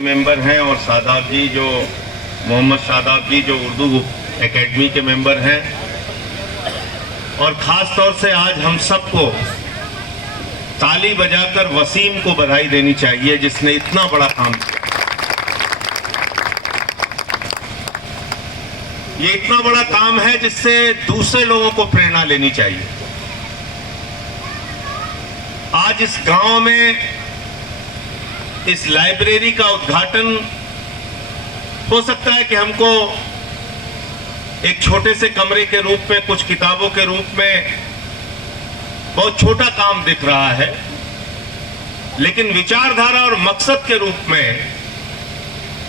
Member हैं और शादाब जी जो मोहम्मद शादाब जी जो उर्दू एकेडमी के मेंबर हैं, और ख़ास तौर से आज हम सबको ताली बजाकर वसीम को बधाई देनी चाहिए जिसने इतना बड़ा काम किया। ये इतना बड़ा काम है जिससे दूसरे लोगों को प्रेरणा लेनी चाहिए। आज इस गांव में इस लाइब्रेरी का उद्घाटन हो सकता है कि हमको एक छोटे से कमरे के रूप में, कुछ किताबों के रूप में बहुत छोटा काम दिख रहा है, लेकिन विचारधारा और मकसद के रूप में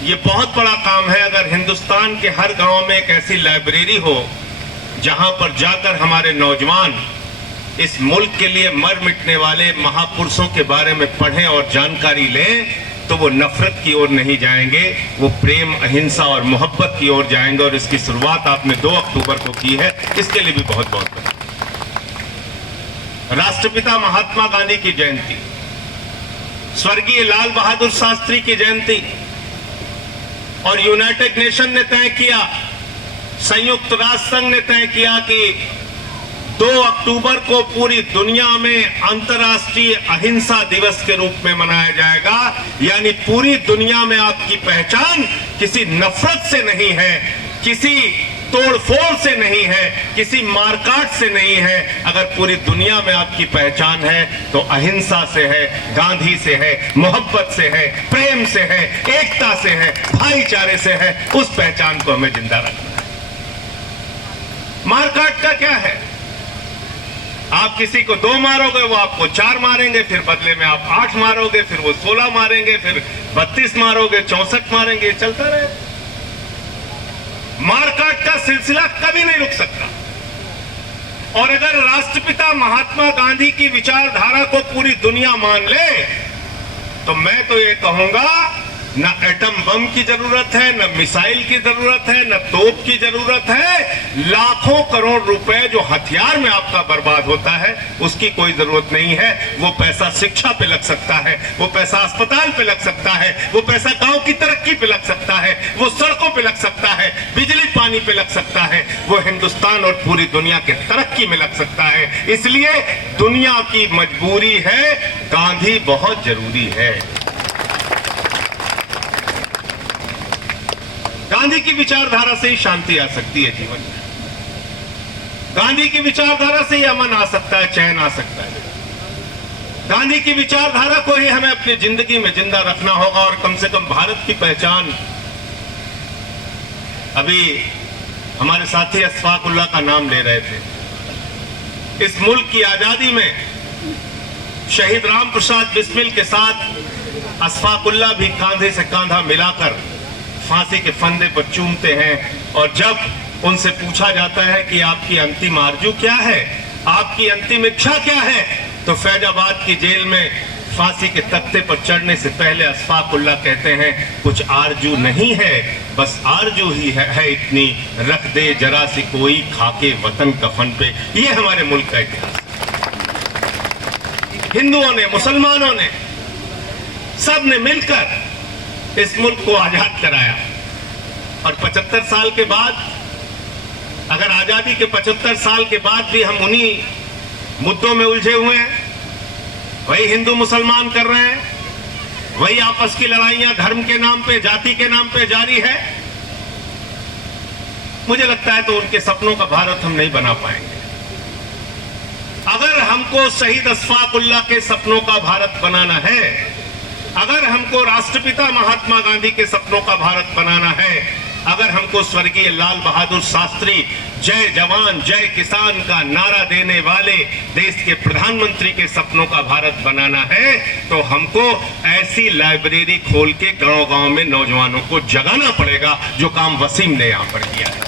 ये बहुत बड़ा काम है। अगर हिंदुस्तान के हर गांव में एक ऐसी लाइब्रेरी हो जहां पर जाकर हमारे नौजवान इस मुल्क के लिए मर मिटने वाले महापुरुषों के बारे में पढ़ें और जानकारी लें, तो वो नफरत की ओर नहीं जाएंगे, वो प्रेम, अहिंसा और मोहब्बत की ओर जाएंगे। और इसकी शुरुआत आपने 2 अक्टूबर को की है, इसके लिए भी बहुत बहुत बधाई। राष्ट्रपिता महात्मा गांधी की जयंती, स्वर्गीय लाल बहादुर शास्त्री की जयंती, और यूनाइटेड नेशन ने तय किया, संयुक्त राष्ट्र संघ ने तय किया कि 2 अक्टूबर को पूरी दुनिया में अंतर्राष्ट्रीय अहिंसा दिवस के रूप में मनाया जाएगा। यानी पूरी दुनिया में आपकी पहचान किसी नफरत से नहीं है, किसी तोड़फोड़ से नहीं है, किसी मारकाट से नहीं है। अगर पूरी दुनिया में आपकी पहचान है तो अहिंसा से है, गांधी से है, मोहब्बत से है, प्रेम से है, एकता से है, भाईचारे से है। उस पहचान को हमें जिंदा रखना है। मारकाट का क्या है? आप किसी को 2 मारोगे, वो आपको 4 मारेंगे, फिर बदले में आप 8 मारोगे, फिर वो 16 मारेंगे, फिर 32 मारोगे, 64 मारेंगे, चलता रहे। मारकाट का सिलसिला कभी नहीं रुक सकता। और अगर राष्ट्रपिता महात्मा गांधी की विचारधारा को पूरी दुनिया मान ले, तो मैं तो ये कहूंगा, न एटम बम की जरूरत है, न मिसाइल की जरूरत है, न तोप की जरूरत है। लाखों करोड़ रुपए जो हथियार में आपका बर्बाद होता है, उसकी कोई जरूरत नहीं है। वो पैसा शिक्षा पे लग सकता है, वो पैसा अस्पताल पे लग सकता है, वो पैसा गांव की तरक्की पे लग सकता है, वो सड़कों पे लग सकता है, बिजली पानी पे लग सकता है, वो हिंदुस्तान और पूरी दुनिया के तरक्की में लग सकता है। इसलिए दुनिया की मजबूरी है, गांधी बहुत जरूरी है। गांधी की विचारधारा से ही शांति आ सकती है जीवन में। गांधी की विचारधारा से ही अमन आ सकता है, चैन आ सकता है। गांधी की विचारधारा को ही हमें अपनी जिंदगी में जिंदा रखना होगा। और कम से कम भारत की पहचान, अभी हमारे साथी अशफाक उल्लाह का नाम ले रहे थे। इस मुल्क की आजादी में शहीद राम प्रसाद बिस्मिल के साथ अशफाक उल्लाह भी कांधे से कांधा मिलाकर फांसी के फंदे पर चूमते हैं। और जब उनसे पूछा जाता है कि आपकी अंतिम आरजू क्या है, आपकी अंतिम इच्छा क्या है, तो फैजाबाद की जेल में फांसी के तख्ते पर चढ़ने से पहले अशफाक उल्लाह कहते हैं, कुछ आरजू नहीं है, बस आरजू ही है इतनी, रख दे जरा सी कोई खाके वतन कफन पे। ये हमारे मुल्क का इतिहास। हिंदुओं ने, मुसलमानों ने, सब ने मिलकर इस मुल्क को आजाद कराया। और 75 साल के बाद, अगर आजादी के 75 साल के बाद भी हम उन्हीं मुद्दों में उलझे हुए हैं, वही हिंदू मुसलमान कर रहे हैं, वही आपस की लड़ाइयां धर्म के नाम पे, जाति के नाम पे जारी है, मुझे लगता है तो उनके सपनों का भारत हम नहीं बना पाएंगे। अगर हमको शहीद अशफाक उल्लाह के सपनों का भारत बनाना है, अगर हमको राष्ट्रपिता महात्मा गांधी के सपनों का भारत बनाना है, अगर हमको स्वर्गीय लाल बहादुर शास्त्री जय जवान जय किसान का नारा देने वाले देश के प्रधानमंत्री के सपनों का भारत बनाना है, तो हमको ऐसी लाइब्रेरी खोल के गांव-गांव में नौजवानों को जगाना पड़ेगा, जो काम वसीम ने यहां पर किया है।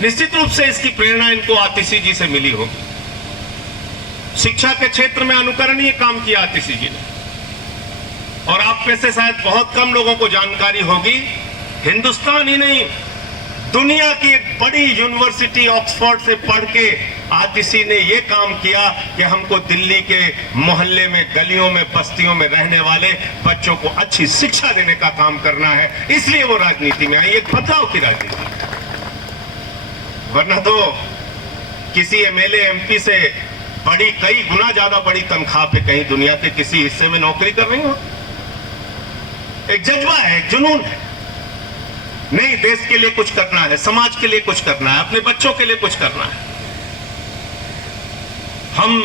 निश्चित रूप से इसकी प्रेरणा इनको आतिशी जी से मिली होगी। शिक्षा के क्षेत्र में अनुकरणीय काम किया आतिशी जी ने। और आप में से शायद बहुत कम लोगों को जानकारी होगी, हिंदुस्तान ही नहीं, दुनिया की एक बड़ी यूनिवर्सिटी ऑक्सफोर्ड से पढ़ के आतिशी ने ये काम किया कि हमको दिल्ली के मोहल्ले में, गलियों में, बस्तियों में रहने वाले बच्चों को अच्छी शिक्षा देने का काम करना है, इसलिए वो राजनीति में आई, एक बदलाव की राजनीति। वरना तो किसी एमएलए एमपी से बड़ी, कई गुना ज्यादा बड़ी तनख्वाह पे कहीं दुनिया के किसी हिस्से में नौकरी कर रही हो। एक जज्बा है, एक जुनून है, नहीं देश के लिए कुछ करना है, समाज के लिए कुछ करना है, अपने बच्चों के लिए कुछ करना है। हम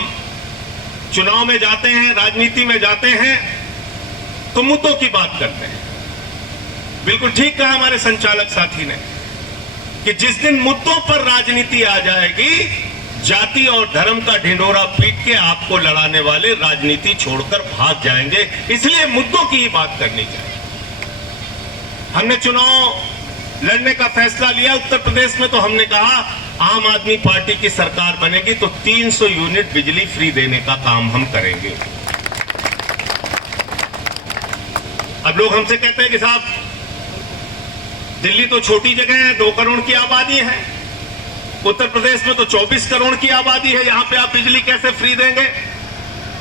चुनाव में जाते हैं, राजनीति में जाते हैं तो मुद्दों की बात करते हैं। बिल्कुल ठीक कहा हमारे संचालक साथी ने कि जिस दिन मुद्दों पर राजनीति आ जाएगी, जाति और धर्म का ढिंढोरा पीट के आपको लड़ाने वाले राजनीति छोड़कर भाग जाएंगे। इसलिए मुद्दों की ही बात करनी चाहिए। हमने चुनाव लड़ने का फैसला लिया उत्तर प्रदेश में, तो हमने कहा आम आदमी पार्टी की सरकार बनेगी तो 300 यूनिट बिजली फ्री देने का काम हम करेंगे। अब लोग हमसे कहते हैं कि साहब दिल्ली तो छोटी जगह है, 2 करोड़ की आबादी है, उत्तर प्रदेश में तो 24 करोड़ की आबादी है, यहां पे आप बिजली कैसे फ्री देंगे?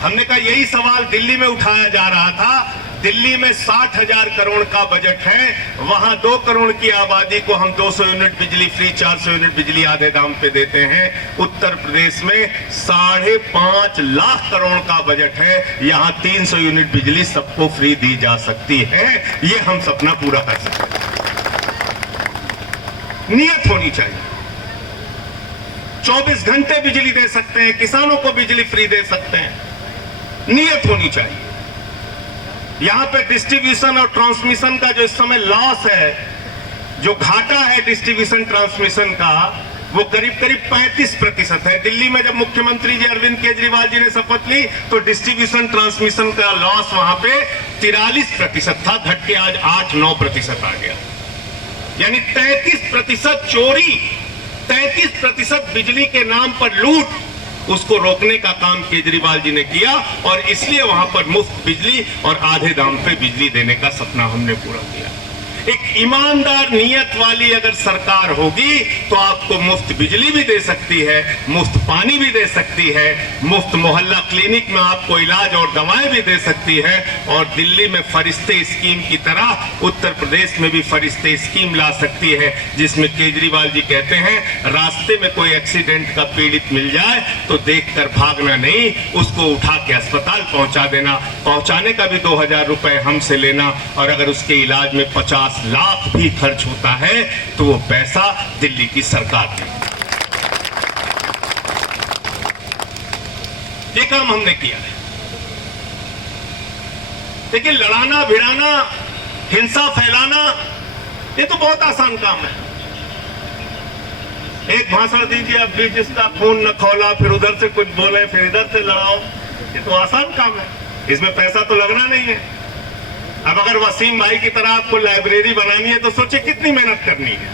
हमने कहा यही सवाल दिल्ली में उठाया जा रहा था। दिल्ली में 60,000 करोड़ का बजट है, वहां 2 करोड़ की आबादी को हम 200 यूनिट बिजली फ्री, 400 यूनिट बिजली आधे दाम पे देते हैं। उत्तर प्रदेश में 5.5 लाख करोड़ का बजट है, यहां 300 यूनिट बिजली सबको फ्री दी जा सकती है। ये हम सपना पूरा कर सकते हैं। नियत होनी चाहिए। 24 घंटे बिजली दे सकते हैं, किसानों को बिजली फ्री दे सकते हैं, नियत होनी चाहिए। यहां पे डिस्ट्रीब्यूशन और ट्रांसमिशन का जो इस समय लॉस है, जो घाटा है डिस्ट्रीब्यूशन ट्रांसमिशन का, वो करीब करीब 35% है। दिल्ली में जब मुख्यमंत्री जी अरविंद केजरीवाल जी ने शपथ ली तो डिस्ट्रीब्यूशन ट्रांसमिशन का लॉस वहां पे 43% था, घट के आज 8-9% आ गया। यानी 33% चोरी, 33% बिजली के नाम पर लूट, उसको रोकने का काम केजरीवाल जी ने किया और इसलिए वहां पर मुफ्त बिजली और आधे दाम पे बिजली देने का सपना हमने पूरा किया। एक ईमानदार नियत वाली अगर सरकार होगी तो आपको मुफ्त बिजली भी दे सकती है, मुफ्त पानी भी दे सकती है, मुफ्त मोहल्ला क्लिनिक में आपको इलाज और दवाएं भी दे सकती है, और दिल्ली में फरिश्ते स्कीम की तरह उत्तर प्रदेश में भी फरिश्ते स्कीम ला सकती है, जिसमें केजरीवाल जी कहते हैं रास्ते में कोई एक्सीडेंट का पीड़ित मिल जाए तो देखकर भागना नहीं, उसको उठा के अस्पताल पहुंचा देना, पहुंचाने का भी 2000 रुपए हमसे लेना, और अगर उसके इलाज में 50 लाख भी खर्च होता है तो वो पैसा दिल्ली की सरकार देगी। ये काम हमने किया है। लेकिन लड़ाना, भिड़ाना, हिंसा फैलाना, ये तो बहुत आसान काम है। एक भाषण दीजिए, अब भी जिसका खून न खौला, फिर उधर से कुछ बोले, फिर इधर से लड़ाओ, ये तो आसान काम है, इसमें पैसा तो लगना नहीं है। अब अगर वसीम भाई की तरह आपको लाइब्रेरी बनानी है तो सोचिए कितनी मेहनत करनी है।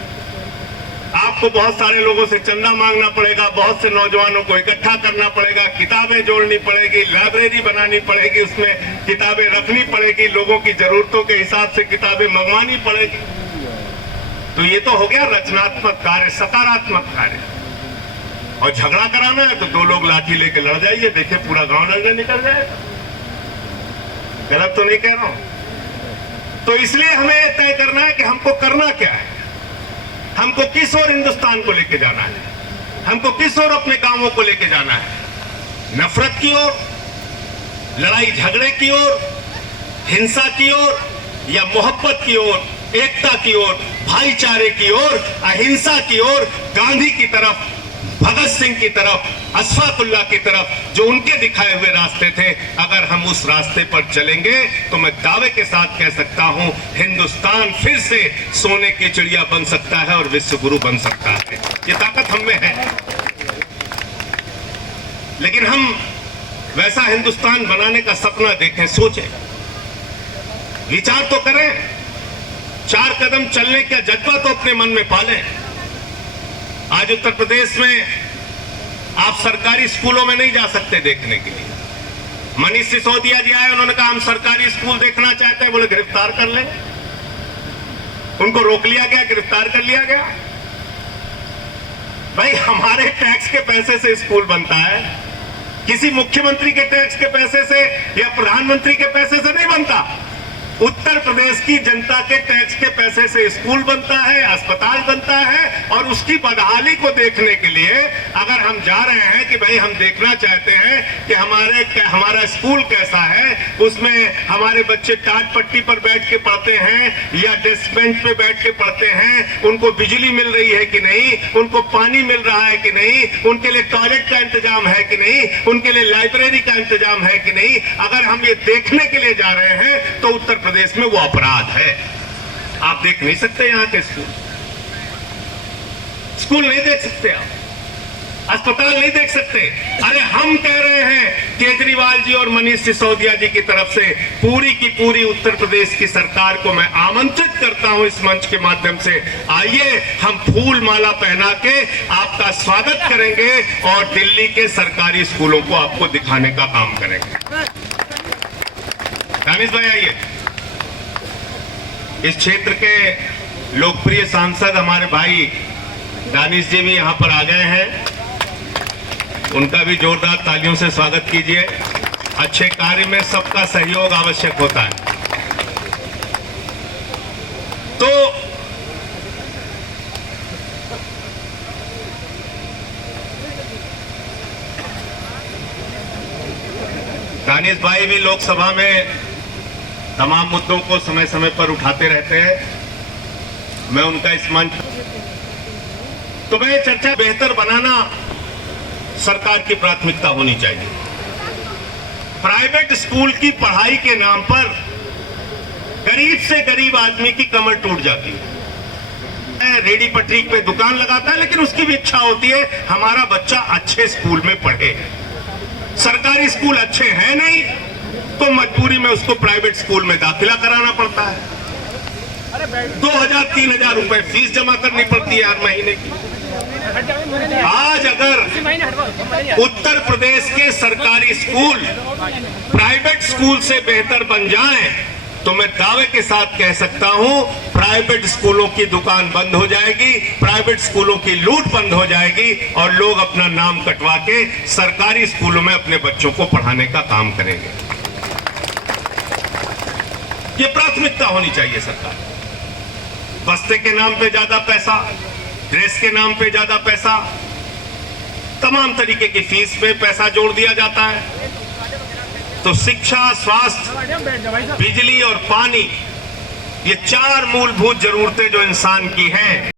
आपको बहुत सारे लोगों से चंदा मांगना पड़ेगा, बहुत से नौजवानों को इकट्ठा करना पड़ेगा, किताबें जोड़नी पड़ेगी, लाइब्रेरी बनानी पड़ेगी, उसमें किताबें रखनी पड़ेगी, लोगों की जरूरतों के हिसाब से किताबें मंगवानी पड़ेगी। तो ये तो हो गया रचनात्मक कार्य, सकारात्मक कार्य। और झगड़ा कराना है तो 2 लोग लाठी लेके लड़ जाइए, देखिए पूरा गांव लड़ने निकल जाएगा। गलत तो नहीं कह रहा हूं। तो इसलिए हमें तय करना है कि हमको करना क्या है, हमको किस ओर हिंदुस्तान को लेके जाना है, हमको किस ओर अपने गांवों को लेके जाना है। नफरत की ओर, लड़ाई झगड़े की ओर, हिंसा की ओर, या मोहब्बत की ओर, एकता की ओर, भाईचारे की ओर, अहिंसा की ओर, गांधी की तरफ, भगत सिंह की तरफ, अशफाकुल्लाह की तरफ, जो उनके दिखाए हुए रास्ते थे, अगर हम उस रास्ते पर चलेंगे तो मैं दावे के साथ कह सकता हूं हिंदुस्तान फिर से सोने की चिड़िया बन सकता है और विश्व गुरु बन सकता है। ये ताकत हम में है। लेकिन हम वैसा हिंदुस्तान बनाने का सपना देखें, सोचें, विचार तो करें, 4 कदम चलने का जज्बा तो अपने मन में पालें। आज उत्तर प्रदेश में आप सरकारी स्कूलों में नहीं जा सकते देखने के लिए। मनीष सिसोदिया जी आए, उन्होंने कहा हम सरकारी स्कूल देखना चाहते हैं, बोले गिरफ्तार कर लेंगे। उनको रोक लिया गया, गिरफ्तार कर लिया गया। भाई हमारे टैक्स के पैसे से स्कूल बनता है, किसी मुख्यमंत्री के टैक्स के पैसे से या प्रधानमंत्री के पैसे से नहीं बनता। उत्तर प्रदेश की जनता के टैक्स के पैसे से स्कूल बनता है, अस्पताल बनता है, और उसकी बदहाली को देखने के लिए अगर हम जा रहे हैं कि भाई हम देखना चाहते हैं कि हमारा स्कूल कैसा है, उसमें हमारे बच्चे टाट पट्टी पर बैठ के पढ़ते हैं या डेस्क बेंच पे बैठ के पढ़ते हैं, उनको बिजली मिल रही है कि नहीं, उनको पानी मिल रहा है कि नहीं, उनके लिए टॉयलेट का इंतजाम है कि नहीं, उनके लिए लाइब्रेरी का इंतजाम है कि नहीं, अगर हम ये देखने के लिए जा रहे हैं तो उत्तर प्रदेश में वो अपराध है। आप देख नहीं सकते यहां के स्कूल नहीं देख सकते, आप अस्पताल नहीं देख सकते। अरे हम कह रहे हैं केजरीवाल जी और मनीष सिसोदिया जी की तरफ से पूरी की पूरी उत्तर प्रदेश की सरकार को मैं आमंत्रित करता हूं इस मंच के माध्यम से, आइए हम फूल माला पहना के आपका स्वागत करेंगे और दिल्ली के सरकारी स्कूलों को आपको दिखाने का काम करेंगे। दानिश भाई आइए। इस क्षेत्र के लोकप्रिय सांसद हमारे भाई दानिश जी भी यहां पर आ गए हैं, उनका भी जोरदार तालियों से स्वागत कीजिए। अच्छे कार्य में सबका सहयोग आवश्यक होता है। तो दानिश भाई भी लोकसभा में तमाम मुद्दों को समय समय पर उठाते रहते हैं, मैं उनका इस मंच तो मैं चर्चा बेहतर बनाना सरकार की प्राथमिकता होनी चाहिए। प्राइवेट स्कूल की पढ़ाई के नाम पर गरीब से गरीब आदमी की कमर टूट जाती है, रेडी पटरी पे दुकान लगाता है, लेकिन उसकी भी इच्छा होती है हमारा बच्चा अच्छे स्कूल में पढ़े। सरकारी स्कूल अच्छे हैं नहीं तो मजबूरी में उसको प्राइवेट स्कूल में दाखिला कराना पड़ता है, 2000-3000 रुपए फीस जमा करनी पड़ती है हर महीने की। आज अगर उत्तर प्रदेश के सरकारी स्कूल प्राइवेट स्कूल से बेहतर बन जाएं, तो मैं दावे के साथ कह सकता हूं प्राइवेट स्कूलों की दुकान बंद हो जाएगी, प्राइवेट स्कूलों की लूट बंद हो जाएगी और लोग अपना नाम कटवा के सरकारी स्कूलों में अपने बच्चों को पढ़ाने का काम करेंगे। ये प्राथमिकता होनी चाहिए सरकार। बस्ते के नाम पे ज्यादा पैसा, ड्रेस के नाम पे ज्यादा पैसा, तमाम तरीके की फीस पे पैसा जोड़ दिया जाता है। तो शिक्षा, स्वास्थ्य, बिजली और पानी, ये 4 मूलभूत जरूरतें जो इंसान की हैं,